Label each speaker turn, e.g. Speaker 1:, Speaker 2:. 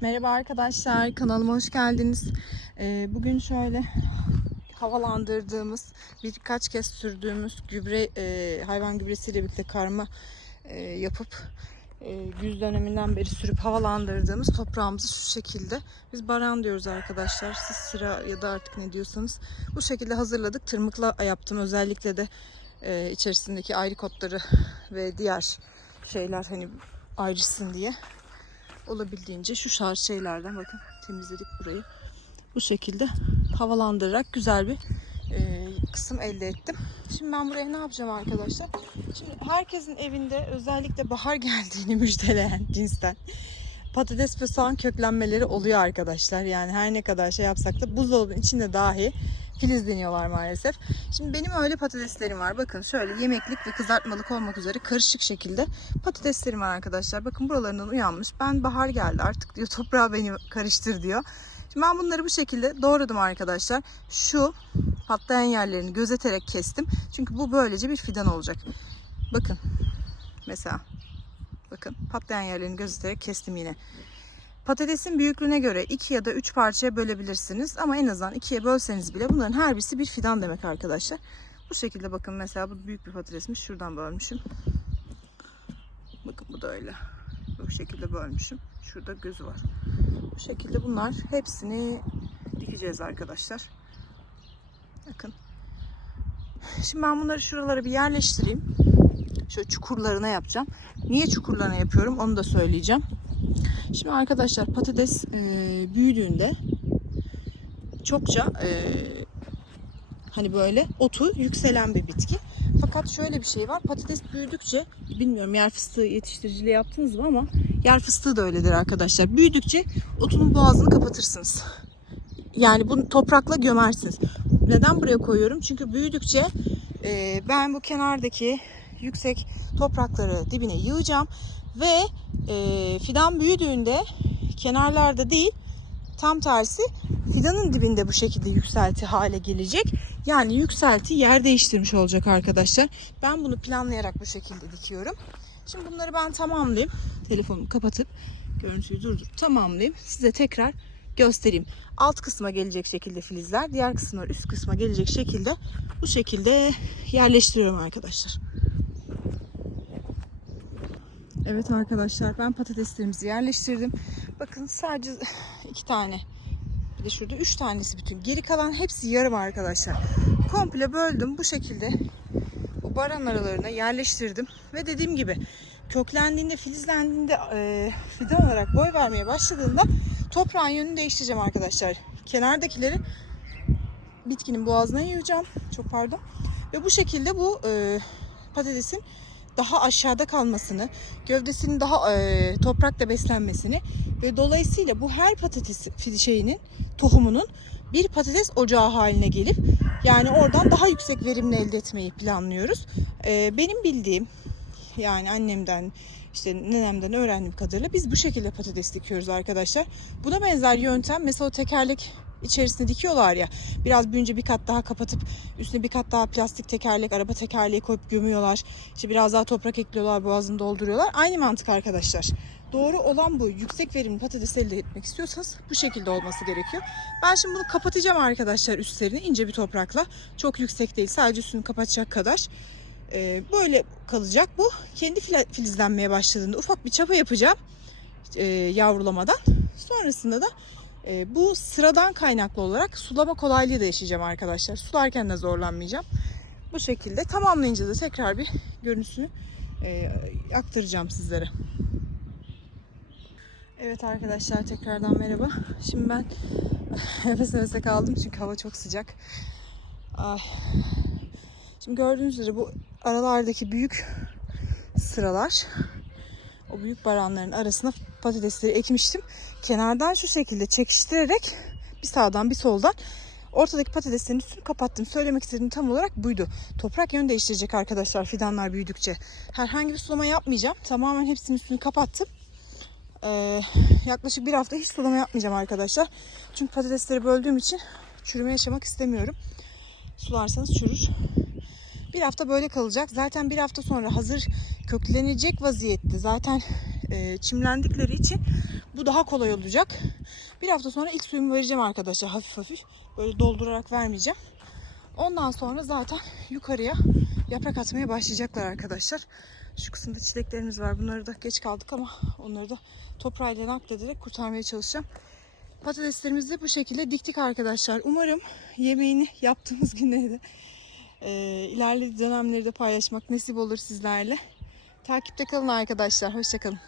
Speaker 1: Merhaba arkadaşlar, kanalıma hoş geldiniz. Ee, bugün şöyle havalandırdığımız, birkaç kez sürdüğümüz gübre, e, hayvan gübresiyle birlikte karma e, yapıp e, güz döneminden beri sürüp havalandırdığımız toprağımızı şu şekilde biz baran diyoruz arkadaşlar. Siz sıra ya da artık ne diyorsanız bu şekilde hazırladık. Tırmıkla yaptım. Özellikle de içerisindeki ayrikotları ve diğer şeyler hani ayrışsın diye olabildiğince şu şarj şeylerden bakın temizledik burayı. Bu şekilde havalandırarak güzel bir e, kısım elde ettim. Şimdi ben buraya ne yapacağım arkadaşlar? Şimdi herkesin evinde özellikle bahar geldiğini müjdeleyen cinsten patates ve soğan köklenmeleri oluyor arkadaşlar. Yani her ne kadar şey yapsak da buzdolabının içinde dahi filizleniyorlar maalesef. Şimdi benim öyle patateslerim var. Bakın şöyle yemeklik ve kızartmalık olmak üzere karışık şekilde patateslerim var arkadaşlar. Bakın buralarından uyanmış. Ben bahar geldi artık diyor toprağa beni karıştır diyor. Şimdi ben bunları bu şekilde doğradım arkadaşlar. Şu patlayan yerlerini gözeterek kestim. Çünkü bu böylece bir fidan olacak. Bakın mesela bakın patlayan yerlerini gözeterek kestim yine. Patatesin büyüklüğüne göre 2 ya da 3 parçaya bölebilirsiniz. Ama en azından 2'ye bölseniz bile bunların her birisi bir fidan demek arkadaşlar. Bu şekilde bakın mesela bu büyük bir patatesmiş. Şuradan bölmüşüm. Bakın bu da öyle. Bu şekilde bölmüşüm. Şurada gözü var. Bu şekilde bunlar hepsini dikeceğiz arkadaşlar. Bakın. Şimdi ben bunları şuralara bir yerleştireyim. Şöyle çukurlarına yapacağım. Niye çukurlarına yapıyorum onu da söyleyeceğim. Şimdi arkadaşlar patates e, büyüdüğünde çokça e, hani böyle otu yükselen bir bitki. Fakat şöyle bir şey var. Patates büyüdükçe bilmiyorum yer fıstığı yetiştiriciliği yaptınız mı ama yer fıstığı da öyledir arkadaşlar. Büyüdükçe otunun boğazını kapatırsınız. Yani bunu toprakla gömersiniz. Neden buraya koyuyorum? Çünkü büyüdükçe e, ben bu kenardaki yüksek toprakları dibine yığacağım ve e, fidan büyüdüğünde kenarlarda değil tam tersi fidanın dibinde bu şekilde yükselti hale gelecek. Yani yükselti yer değiştirmiş olacak arkadaşlar. Ben bunu planlayarak bu şekilde dikiyorum. Şimdi bunları ben tamamlayayım. Telefonumu kapatıp görüntüyü durdurup tamamlayayım. Size tekrar göstereyim. Alt kısma gelecek şekilde filizler, diğer kısımlar üst kısma gelecek şekilde bu şekilde yerleştiriyorum arkadaşlar. Evet arkadaşlar ben patateslerimizi yerleştirdim. Bakın sadece iki tane. Bir de şurada üç tanesi bütün. Geri kalan hepsi yarım arkadaşlar. Komple böldüm bu şekilde. Bu baran aralarına yerleştirdim. Ve dediğim gibi köklendiğinde, filizlendiğinde, e, fidan olarak boy vermeye başladığında toprağın yönünü değiştireceğim arkadaşlar. Kenardakileri bitkinin boğazına yığacağım. Çok pardon. Ve bu şekilde bu e, patatesin daha aşağıda kalmasını, gövdesinin daha e, toprakla beslenmesini ve dolayısıyla bu her patates şeyinin tohumunun bir patates ocağı haline gelip yani oradan daha yüksek verimli elde etmeyi planlıyoruz. E, benim bildiğim yani annemden işte nenemden öğrendiğim kadarıyla biz bu şekilde patates dikiyoruz arkadaşlar. Buna benzer yöntem mesela o tekerlek içerisine dikiyorlar ya. Biraz büyünce bir kat daha kapatıp üstüne bir kat daha plastik tekerlek, araba tekerleği koyup gömüyorlar. İşte biraz daha toprak ekliyorlar, boğazını dolduruyorlar. Aynı mantık arkadaşlar. Doğru olan bu. Yüksek verimli patates elde etmek istiyorsanız bu şekilde olması gerekiyor. Ben şimdi bunu kapatacağım arkadaşlar üstlerini ince bir toprakla. Çok yüksek değil. Sadece üstünü kapatacak kadar. Ee, böyle kalacak bu. Kendi filizlenmeye başladığında ufak bir çapa yapacağım. E, yavrulamadan. Sonrasında da e, bu sıradan kaynaklı olarak sulama kolaylığı da yaşayacağım arkadaşlar. Sularken de zorlanmayacağım. Bu şekilde tamamlayınca da tekrar bir görüntüsünü e, aktaracağım sizlere. Evet arkadaşlar tekrardan merhaba. Şimdi ben nefes nefese kaldım çünkü hava çok sıcak. Ay. Şimdi gördüğünüz üzere bu aralardaki büyük sıralar o büyük baranların arasına patatesleri ekmiştim. Kenardan şu şekilde çekiştirerek bir sağdan bir soldan ortadaki patateslerin üstünü kapattım. Söylemek istediğim tam olarak buydu. Toprak yön değiştirecek arkadaşlar fidanlar büyüdükçe. Herhangi bir sulama yapmayacağım. Tamamen hepsinin üstünü kapattım. Ee, yaklaşık bir hafta hiç sulama yapmayacağım arkadaşlar. Çünkü patatesleri böldüğüm için çürüme yaşamak istemiyorum. Sularsanız çürür. Bir hafta böyle kalacak. Zaten bir hafta sonra hazır köklenecek vaziyette. Zaten e, çimlendikleri için bu daha kolay olacak. Bir hafta sonra ilk suyumu vereceğim arkadaşlar hafif hafif. Böyle doldurarak vermeyeceğim. Ondan sonra zaten yukarıya yaprak atmaya başlayacaklar arkadaşlar. Şu kısımda çileklerimiz var. Bunları da geç kaldık ama onları da toprağıyla naklederek kurtarmaya çalışacağım. Patateslerimizi de bu şekilde diktik arkadaşlar. Umarım yemeğini yaptığımız günleri de e, ilerleyen dönemleri de paylaşmak nasip olur sizlerle. Takipte kalın arkadaşlar. Hoşçakalın.